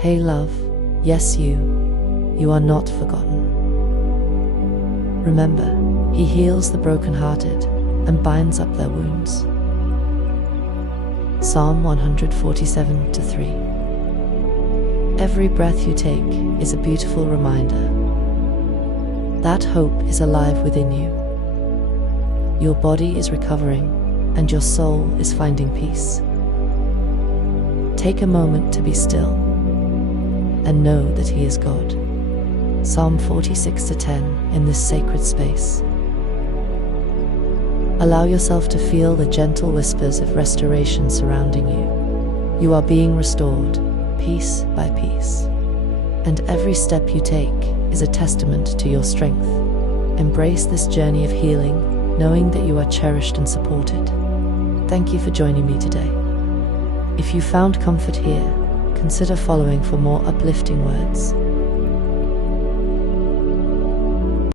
Hey love, yes you are not forgotten. Remember, he heals the brokenhearted and binds up their wounds. Psalm 147:3. Every breath you take is a beautiful reminder that hope is alive within you. Your body is recovering and your soul is finding peace. Take a moment to be still and know that he is God. Psalm 46:10 in this sacred space. Allow yourself to feel the gentle whispers of restoration surrounding you. You are being restored, piece by piece. And every step you take is a testament to your strength. Embrace this journey of healing, knowing that you are cherished and supported. Thank you for joining me today. If you found comfort here, consider following for more uplifting words.